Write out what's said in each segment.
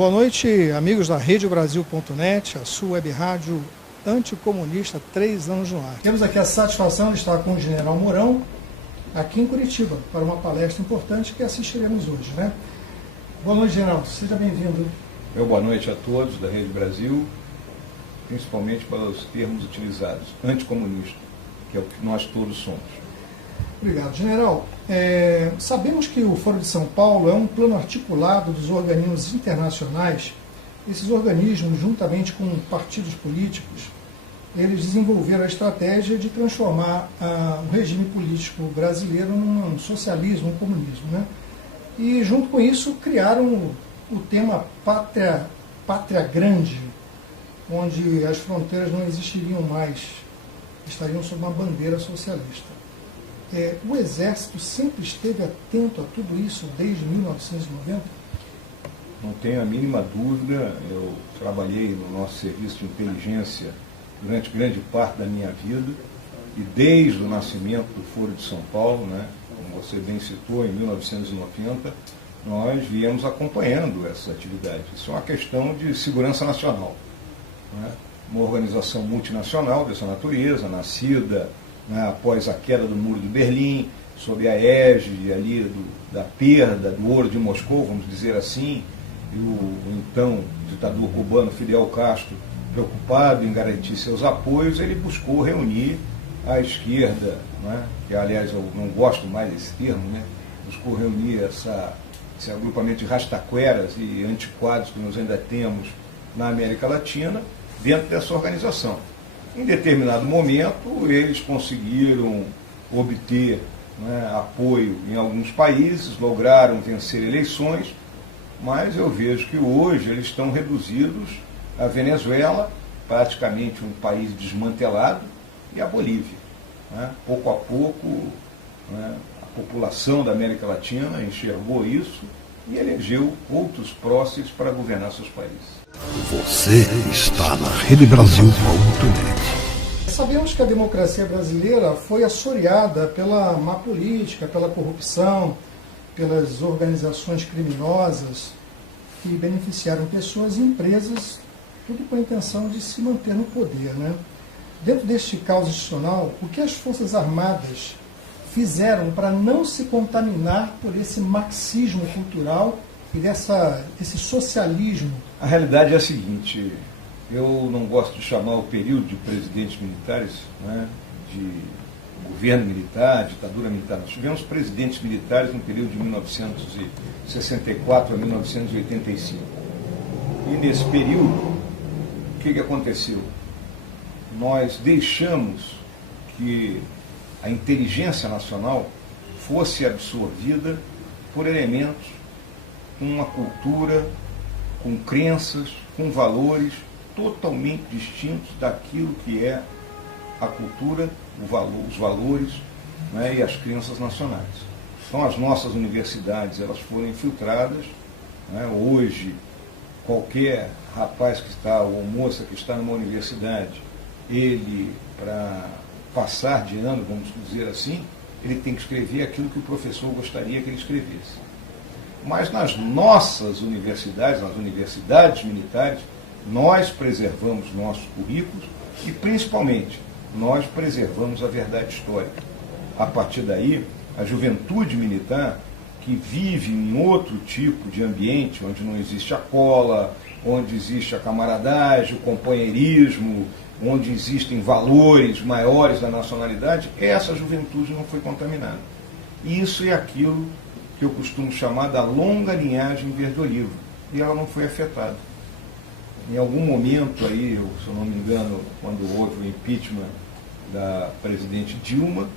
Boa noite, amigos da RedeBrasil.net, a sua web rádio anticomunista, 3 anos no ar. Temos aqui a satisfação de estar com o General Mourão, aqui em Curitiba, para uma palestra importante que assistiremos hoje, né? Boa noite, General, seja bem-vindo. Boa noite a todos da Rede Brasil, principalmente pelos termos utilizados, anticomunista, que é o que nós todos somos. Obrigado, General. Sabemos que o Foro de São Paulo é um plano articulado dos organismos internacionais. Esses organismos, juntamente com partidos políticos, eles desenvolveram a estratégia de transformar o regime político brasileiro num socialismo, um comunismo, né? E, junto com isso, criaram o tema Pátria Grande, onde as fronteiras não existiriam mais, estariam sob uma bandeira socialista. O Exército sempre esteve atento a tudo isso desde 1990? Não tenho a mínima dúvida. Eu trabalhei no nosso serviço de inteligência durante grande parte da minha vida, e desde o nascimento do Foro de São Paulo, né, como você bem citou, em 1990, nós viemos acompanhando essa atividade. Isso é uma questão de segurança nacional, né? Uma organização multinacional dessa natureza, nascida, né, após a queda do Muro de Berlim, sob a égide ali da perda do ouro de Moscou, vamos dizer assim, e o então ditador cubano Fidel Castro, preocupado em garantir seus apoios, ele buscou reunir a esquerda, né, que aliás eu não gosto mais desse termo, né, buscou reunir esse agrupamento de rastaqueras e antiquados que nós ainda temos na América Latina, dentro dessa organização. Em determinado momento, eles conseguiram obter, né, apoio em alguns países, lograram vencer eleições, mas eu vejo que hoje eles estão reduzidos à Venezuela, praticamente um país desmantelado, e à Bolívia, né? Pouco a pouco, né, a população da América Latina enxergou isso e elegeu outros próximos para governar seus países. Você está na RedeBrasil.net. Sabemos que a democracia brasileira foi assoreada pela má política, pela corrupção, pelas organizações criminosas que beneficiaram pessoas e empresas, tudo com a intenção de se manter no poder, né? Dentro deste caos institucional, o que as Forças Armadas fizeram para não se contaminar por esse marxismo cultural e esse socialismo? A realidade é a seguinte: eu não gosto de chamar o período de presidentes militares, né, de governo militar, ditadura militar. Nós tivemos presidentes militares no período de 1964 a 1985. E nesse período, o que aconteceu? Nós deixamos que a inteligência nacional fosse absorvida por elementos com uma cultura, com crenças, com valores totalmente distintos daquilo que é a cultura, os valores, né, e as crenças nacionais. Então as nossas universidades, elas foram infiltradas, né? Hoje, qualquer rapaz que está, ou moça que está numa universidade, ele, para passar de ano, vamos dizer assim, ele tem que escrever aquilo que o professor gostaria que ele escrevesse. Mas nas nossas universidades, nas universidades militares, nós preservamos nossos currículos e, principalmente, nós preservamos a verdade histórica. A partir daí, a juventude militar, que vive em outro tipo de ambiente, onde não existe a cola, onde existe a camaradagem, o companheirismo, onde existem valores maiores da nacionalidade, essa juventude não foi contaminada. Isso é aquilo que eu costumo chamar da longa linhagem verde-oliva, e ela não foi afetada. Em algum momento aí, se eu não me engano, quando houve o impeachment da presidente Dilma,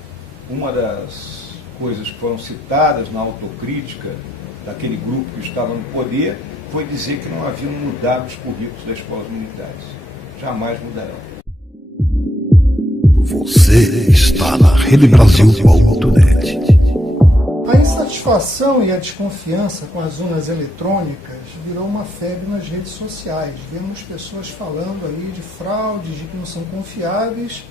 uma das coisas que foram citadas na autocrítica daquele grupo que estava no poder foi dizer que não haviam mudado os currículos das escolas militares. Jamais mudarão. Você está na RedeBrasil.net. A insatisfação e a desconfiança com as urnas eletrônicas virou uma febre nas redes sociais. Vemos pessoas falando aí de fraudes, de que não são confiáveis.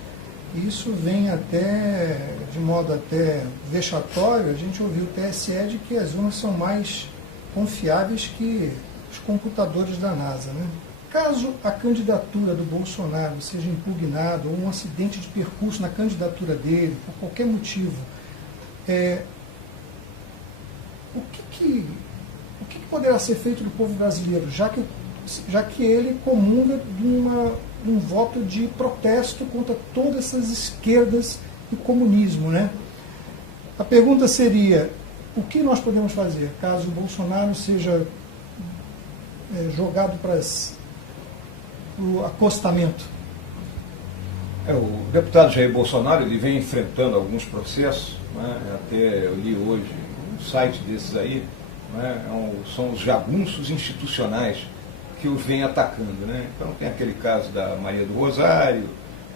Isso vem até, de modo até vexatório, a gente ouviu o TSE de que as urnas são mais confiáveis que os computadores da NASA, né? Caso a candidatura do Bolsonaro seja impugnada ou um acidente de percurso na candidatura dele, por qualquer motivo, o que poderá ser feito do povo brasileiro, já que ele comunga de um voto de protesto contra todas essas esquerdas e comunismo, né? A pergunta seria, o que nós podemos fazer caso o Bolsonaro seja jogado para o acostamento? O deputado Jair Bolsonaro ele vem enfrentando alguns processos, né? Até eu li hoje um site desses aí, né? São os jagunços institucionais que os vem atacando, né? Então tem aquele caso da Maria do Rosário,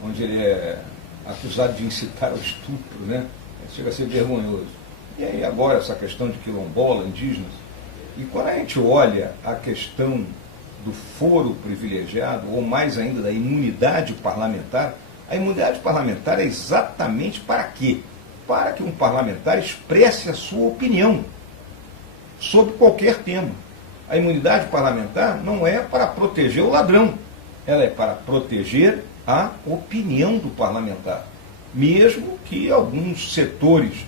onde ele é acusado de incitar ao estupro, né? Chega a ser vergonhoso. E aí agora essa questão de quilombola, indígenas. E quando a gente olha a questão do foro privilegiado, ou mais ainda da imunidade parlamentar, a imunidade parlamentar é exatamente para quê? Para que um parlamentar expresse a sua opinião sobre qualquer tema. A imunidade parlamentar não é para proteger o ladrão, ela é para proteger a opinião do parlamentar, mesmo que alguns setores,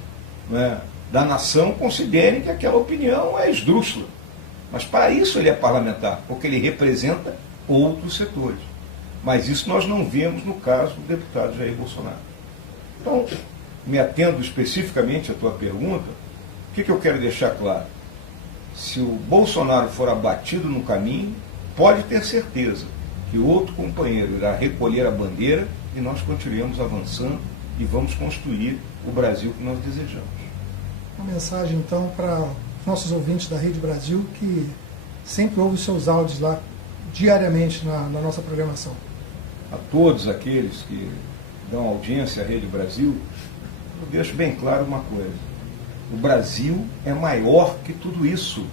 né, da nação considerem que aquela opinião é esdrúxula. Mas para isso ele é parlamentar, porque ele representa outros setores. Mas isso nós não vemos no caso do deputado Jair Bolsonaro. Então, me atendo especificamente à tua pergunta, o que eu quero deixar claro? Se o Bolsonaro for abatido no caminho, pode ter certeza que outro companheiro irá recolher a bandeira e nós continuaremos avançando e vamos construir o Brasil que nós desejamos. Uma mensagem, então, para nossos ouvintes da Rede Brasil, que sempre ouvem os seus áudios lá diariamente na nossa programação. A todos aqueles que dão audiência à Rede Brasil, eu deixo bem claro uma coisa. O Brasil é maior que tudo isso.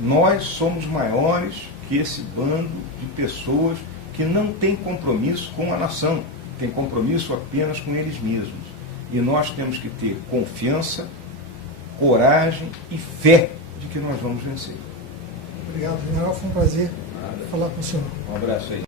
Nós somos maiores que esse bando de pessoas que não tem compromisso com a nação, tem compromisso apenas com eles mesmos. E nós temos que ter confiança, coragem e fé de que nós vamos vencer. Obrigado, general. Foi um prazer falar com o senhor. Um abraço aí.